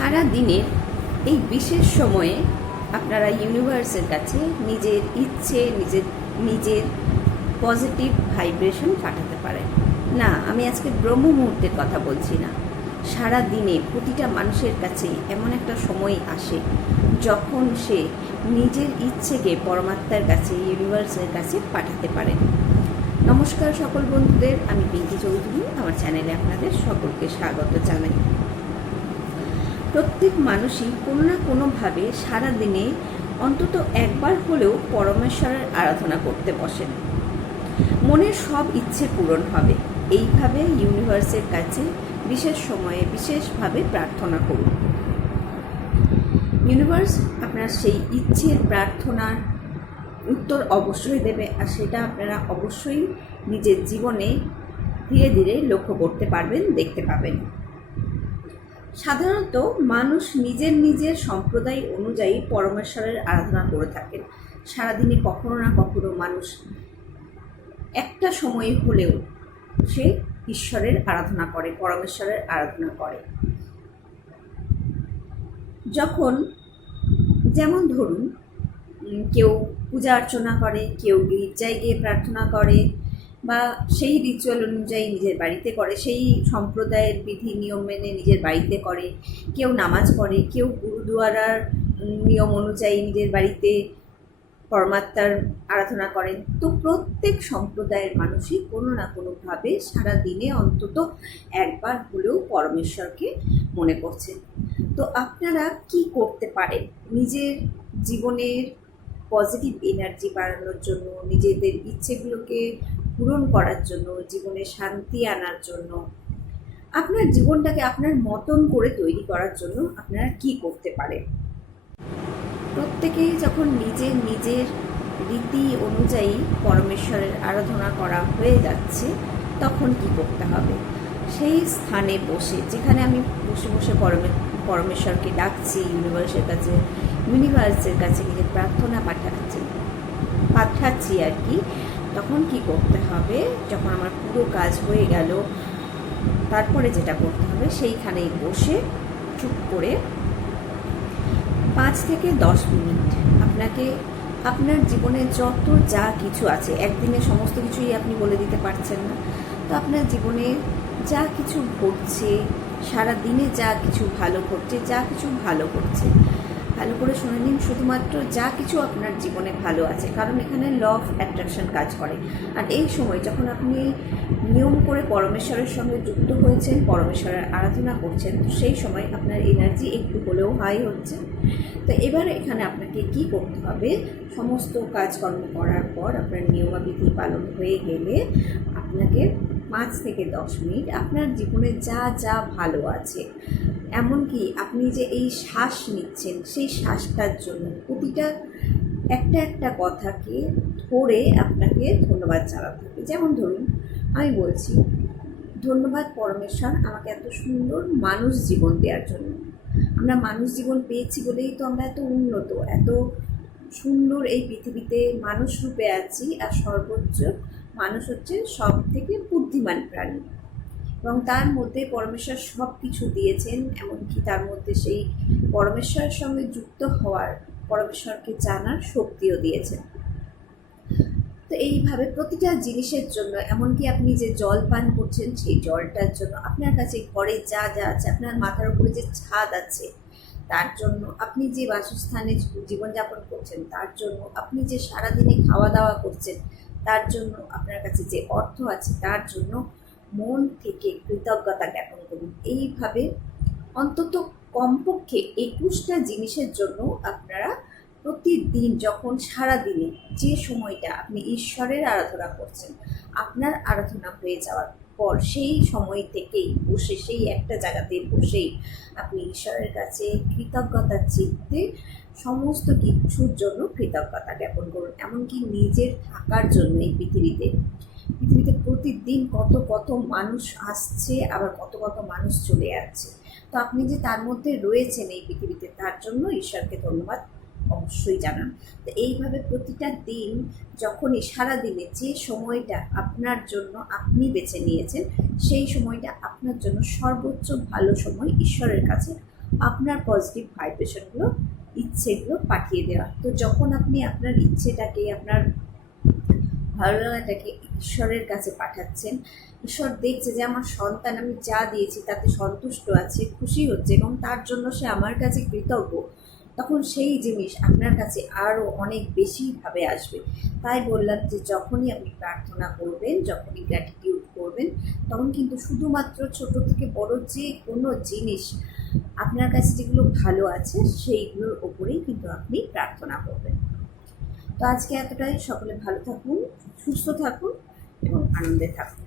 সারা দিনের এই বিশেষ সময়ে আপনারা ইউনিভার্সের কাছে নিজের ইচ্ছে নিজের পজিটিভ ভাইব্রেশন পাঠাতে পারেন। না, আমি আজকে ব্রহ্ম মুহূর্তের কথা বলছি না। সারা দিনে প্রতিটা মানুষের কাছে এমন একটা সময় আসে যখন সে নিজের ইচ্ছেকে পরমাত্মার কাছে, ইউনিভার্সের কাছে পাঠাতে পারে। নমস্কার সকল বন্ধুদের, আমি পিঙ্কি চৌধুরী। আমার চ্যানেলে আপনাদের সকলকে স্বাগত জানাই। প্রত্যেক মানুষই কোনো না কোনোভাবে সারাদিনে অন্তত একবার হলেও পরমেশ্বরের আরাধনা করতে বসেন। মনের সব ইচ্ছে পূরণ হবে, এইভাবে ইউনিভার্সের কাছে বিশেষ সময়ে বিশেষভাবে প্রার্থনা করুন। ইউনিভার্স আপনার সেই ইচ্ছের প্রার্থনার উত্তর অবশ্যই দেবে, আর সেটা আপনারা অবশ্যই নিজের জীবনে ধীরে ধীরে লক্ষ্য করতে পারবেন, দেখতে পাবেন। সাধারণত মানুষ নিজের সম্প্রদায় অনুযায়ী পরমেশ্বরের আরাধনা করে থাকেন। সারাদিনে কখনো না কখনো মানুষ একটা সময় হলেও সে ঈশ্বরের আরাধনা করে, পরমেশ্বরের আরাধনা করে। যেমন ধরুন, কেউ পূজা অর্চনা করে, কেউ গির্জায় গিয়ে প্রার্থনা করে, বা সেই রিচুয়াল অনুযায়ী নিজের বাড়িতে করে, সেই সম্প্রদায়ের বিধি নিয়ম মেনে নিজের বাড়িতে করে। কেউ নামাজ পড়ে, কেউ গুরুদুয়ারার নিয়ম অনুযায়ী নিজের বাড়িতে পরমাত্মার আরাধনা করেন। তো প্রত্যেক সম্প্রদায়ের মানুষই কোনো না কোনোভাবে সারা দিনে অন্তত একবার হলেও পরমেশ্বরকে মনে করছেন। তো আপনারা কি করতে পারেন নিজের জীবনের পজিটিভ এনার্জি বাড়ানোর জন্য, নিজেদের ইচ্ছেগুলোকে পূরণ করার জন্য, জীবনে শান্তি আনার জন্য, আপনার জীবনটাকে আপনার মতন করে তৈরি করার জন্য আপনারা কি করতে পারেন? প্রত্যেকেই যখন নিজের রীতি অনুযায়ী পরমেশ্বরের আরাধনা করা হয়ে যাচ্ছে, তখন কি করতে হবে? সেই স্থানে বসে, যেখানে আমি বসে বসে পরমেশ্বরকে ডাকছি, ইউনিভার্সের কাছে নিজের প্রার্থনা পাঠাচ্ছি আর কি, তখন কি করতে হবে? যখন আমার পুরো কাজ হয়ে গেল, তারপরে যেটা করতে হবে, সেইখানেই বসে চুপ করে 5 থেকে 10 মিনিট আপনাকে আপনার জীবনে যত যা কিছু আছে, একদিনে সমস্ত কিছুই আপনি বলে দিতে পারছেন না, তো আপনার জীবনে যা কিছু ঘটছে, সারা দিনে যা কিছু ভালো ঘটছে, ভালো করে শুনে নিন। শুধুমাত্র যা কিছু আপনার জীবনে ভালো আছে, কারণ এখানে ল অফ অ্যাট্রাকশন কাজ করে। আর এই সময় যখন আপনি নিয়ম করে পরমেশ্বরের সঙ্গে যুক্ত হয়েছেন, পরমেশ্বরের আরাধনা করছেন, তো সেই সময় আপনার এনার্জি একটু হলেও হাই হচ্ছে। তো এবার এখানে আপনাকে কি করতে হবে? সমস্ত কাজকর্ম করার পর আপনার নিয়মাবিধি পালন হয়ে গেলে আপনাকে 5 থেকে 10 মিনিট আপনার জীবনে যা ভালো আছে, এমনকি আপনি যে এই শ্বাস নিচ্ছেন, সেই শ্বাসটার জন্য প্রতিটা একটা কথাকে ধরে আপনাকে ধন্যবাদ জানাতে হবে। যেমন ধরুন, আমি বলছি, ধন্যবাদ পরমেশ্বর আমাকে এত সুন্দর মানুষ জীবন দেওয়ার জন্য। আমরা মানুষ জীবন পেয়েছি বলেই তো আমরা এত উন্নত, এত সুন্দর এই পৃথিবীতে মানুষ রূপে আছি। আর সর্বোচ্চ মানুষ হচ্ছে সব থেকে বুদ্ধিমান প্রাণী, এবং তার মধ্যে পরমেশ্বর সব কিছু দিয়েছেন, এমনকি তার মধ্যে সেই পরমেশ্বরের সঙ্গে যুক্ত হওয়ার, পরমেশ্বরকে জানার শক্তিও দিয়েছেন। তো এইভাবে প্রতিটা জিনিসের জন্য, এমনকি আপনি যে জল পান করছেন সেই জলটার জন্য, আপনার কাছে ঘরে যা আছে, আপনার মাথার উপরে যে ছাদ আছে তার জন্য, আপনি যে বাসস্থানে জীবনযাপন করছেন তার জন্য, আপনি যে সারাদিনে খাওয়া দাওয়া করছেন তার জন্য, আপনার কাছে যে অর্থ আছে তার জন্য মন থেকে কৃতজ্ঞতা জ্ঞাপন করুন। এইভাবে অন্তত কমপক্ষে 21টা জিনিসের জন্য আপনারা প্রতিদিন, যখন সারাদিনে যে সময়টা আপনি ঈশ্বরের আরাধনা করছেন, আপনার আরাধনা হয়ে যাওয়ার পর সেই সময় থেকেই বসে, সেই একটা জায়গাতে বসেই আপনি ঈশ্বরের কাছে কৃতজ্ঞতার চিত্তে সমস্ত কিছুর জন্য কৃতজ্ঞতা জ্ঞাপন করুন। এমনকি নিজের থাকার জন্য এই পৃথিবীতে প্রতিদিন কত মানুষ আসছে, আবার কত মানুষ চলে যাচ্ছে। তো আপনি যে তার মধ্যে রয়েছেন এই পৃথিবীতে, তার জন্য ঈশ্বরকে ধন্যবাদ অবশ্যই জানান। তো এইভাবে প্রতিটা দিন, যখনই সারাদিনে যে সময়টা আপনার জন্য আপনি বেছে নিয়েছেন, সেই সময়টা আপনার জন্য সর্বোচ্চ ভালো সময় ঈশ্বরের কাছে আপনার পজিটিভ ভাইব্রেশনগুলো, ইচ্ছেগুলো পাঠিয়ে দেওয়া। তো যখন আপনি আপনার ইচ্ছেটাকে, আপনার ভালো লাগাটাকে ঈশ্বরের কাছে পাঠাচ্ছেন, ঈশ্বর দেখছে যে আমার সন্তান আমি যা দিয়েছি তাতে সন্তুষ্ট আছে, খুশি হচ্ছে এবং তার জন্য সে আমার কাছে কৃতজ্ঞ, তখন সেই জিনিস আপনার কাছে আরও অনেক বেশিভাবে আসবে। তাই বললাম যে যখনই আপনি প্রার্থনা করবেন, যখনই গ্র্যাটিটিউড করবেন, তখন কিন্তু শুধুমাত্র ছোট থেকে বড় যে কোনো জিনিস আপনার কাছে যেগুলো ভালো আছে সেইগুলোর ওপরেই কিন্তু আপনি প্রার্থনা করবেন। তো আজকে এতটাই। সকলে ভালো থাকুন, সুস্থ থাকুন এবং আনন্দে থাকুন।